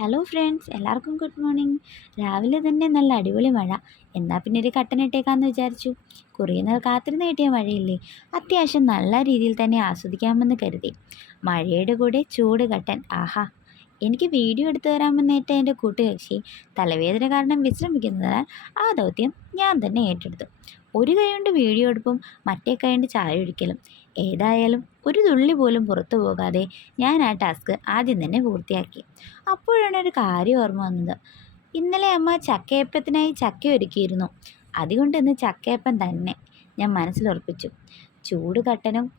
Hello friends എല്ലാവർക്കും good morning രാവിലെ തന്നെ നല്ല അടിപൊളി മഴ. എന്നാൽ പിന്നെ ഒരു കട്ടൻ ഇട്ടേക്കാന്ന് വിചാരിച്ചു. കുറേ നാൾ കാത്തിരുന്ന് കിട്ടിയ മഴയില്ലേ? അത്യാവശ്യം നല്ല രീതിയിൽ തന്നെ ആസ്വദിക്കാമെന്ന് കരുതി. മഴയുടെ കൂടെ ചൂട് കട്ടൻ. ആഹാ. എനിക്ക് വീഡിയോ എടുത്തു തരാമെന്നേറ്റ എന്റെ കൂട്ടുകക്ഷി തലവേദന കാരണം വിശ്രമിക്കുന്നതിനാൽ ആ ദൗത്യം ഞാൻ തന്നെ ഏറ്റെടുത്തു. ഒരു കൈ കൊണ്ട് വീഡിയോ എടുപ്പും മറ്റേ കൈ കൊണ്ട് ചായ ഒഴിക്കലും ഏതായാലും ഒരു തുള്ളി പോലും പുറത്തു പോകാതെ ഞാൻ ആ ടാസ്ക് ആദ്യം തന്നെ പൂർത്തിയാക്കി. അപ്പോഴാണ് ഒരു കാര്യം ഓർമ്മ വന്നത്. ഇന്നലെ അമ്മ ചക്കയപ്പത്തിനായി ചക്ക ഒരുക്കിയിരുന്നു. അതുകൊണ്ട് ഇന്ന് ചക്കയപ്പം തന്നെ. ഞാൻ മനസ്സിലുറപ്പിച്ചു. ചൂട് കട്ടനും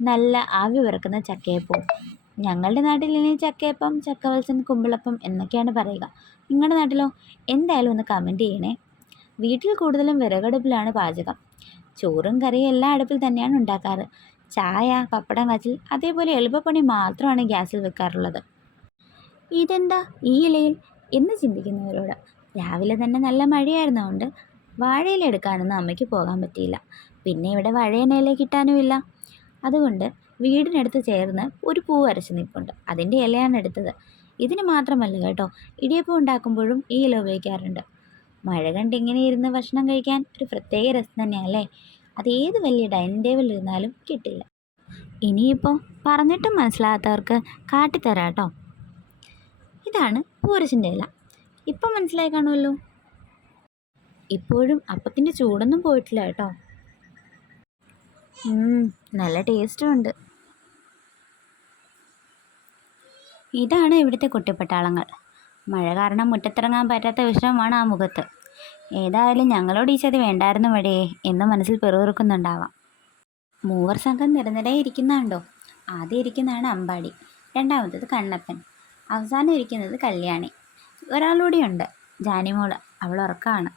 നല്ല ആവി വിറക്കുന്ന ചക്കയപ്പവും. ഞങ്ങളുടെ നാട്ടിൽ ഇനി ചക്കയപ്പം ചക്കവത്സൻ കുമ്പിളപ്പം എന്നൊക്കെയാണ് പറയുക. നിങ്ങളുടെ നാട്ടിലോ? എന്തായാലും ഒന്ന് കമന്റ് ചെയ്യണേ. വീട്ടിൽ കൂടുതലും വിറകടുപ്പിലാണ് പാചകം. ചോറും കറിയും എല്ലാ അടുപ്പിൽ തന്നെയാണ് ഉണ്ടാക്കാറ്. ചായ പപ്പടം കാച്ചിൽ അതേപോലെ എളുപ്പപ്പണി മാത്രമാണ് ഗ്യാസിൽ വെക്കാറുള്ളത്. ഇതെന്താ ഈ ഇലയിൽ എന്ന് ചിന്തിക്കുന്നവരോട്. രാവിലെ തന്നെ നല്ല മഴയായിരുന്നതുകൊണ്ട് വാഴയില എടുക്കാനൊന്നും അമ്മയ്ക്ക് പോകാൻ പറ്റിയില്ല. പിന്നെ ഇവിടെ വഴയനയില കിട്ടാനുമില്ല. അതുകൊണ്ട് വീടിനടുത്ത് ചേർന്ന് ഒരു പൂ അരച്ച് നിൽപ്പുണ്ട് അതിന്റെ ഇലയാണ് എടുത്തത്. ഇതിന് മാത്രമല്ല കേട്ടോ ഇടിയപ്പം ഉണ്ടാക്കുമ്പോഴും ഈ ഇല ഉപയോഗിക്കാറുണ്ട്. മഴ കണ്ട് ഇങ്ങനെ ഇരുന്ന് ഭക്ഷണം കഴിക്കാൻ ഒരു പ്രത്യേക രസം തന്നെയല്ലേ അത് ഏത് വലിയ ഡൈനിങ് ടേബിളിൽ ഇരുന്നാലും കിട്ടില്ല. ഇനിയിപ്പോൾ പറഞ്ഞിട്ടും മനസ്സിലാകാത്തവർക്ക് കാട്ടിത്തരാം കേട്ടോ. ഇതാണ് പൂരശിന്റെ ഇല. ഇപ്പം മനസ്സിലായി കാണുമല്ലോ? ഇപ്പോഴും അപ്പത്തിന്റെ ചൂടൊന്നും പോയിട്ടില്ല കേട്ടോ. നല്ല ടേസ്റ്റും ഉണ്ട്. ഇതാണ് ഇവിടുത്തെ കുട്ടിപ്പട്ടാളങ്ങൾ. മഴ കാരണം മുറ്റത്തിറങ്ങാൻ പറ്റാത്ത വിഷമമാണ് ആ മുഖത്ത്. ഏതായാലും ഞങ്ങളോട് ഈ ചതി വേണ്ടായിരുന്നു വഴിയേ എന്ന് മനസ്സിൽ പിറുപിറുക്കുന്നുണ്ടാവാം. മൂവർ സംഘം നിരനിരയെ ഇരിക്കുന്നുണ്ടോ? ആദ്യം ഇരിക്കുന്നതാണ് അമ്പാടി രണ്ടാമത്തത് കണ്ണപ്പൻ അവസാനം ഇരിക്കുന്നത് കല്യാണി. ഒരാളൂടെയുണ്ട് ജാനിമോൾ അവൾ ഉറക്കമാണ്.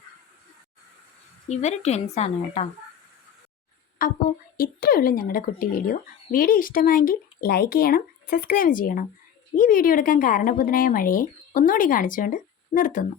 ഇവർ ട്വിൻസാണ് കേട്ടോ. അപ്പോൾ ഇത്രയേ ഉള്ളൂ ഞങ്ങളുടെ കുട്ടി വീഡിയോ. വീഡിയോ ഇഷ്ടമായെങ്കിൽ ലൈക്ക് ചെയ്യണം സബ്സ്ക്രൈബ് ചെയ്യണം. ഈ വീഡിയോ എടുക്കാൻ കാരണബുദ്ധനായ മഴയെ ഒന്നുകൂടി കാണിച്ചുകൊണ്ട് നിർത്തുന്നു.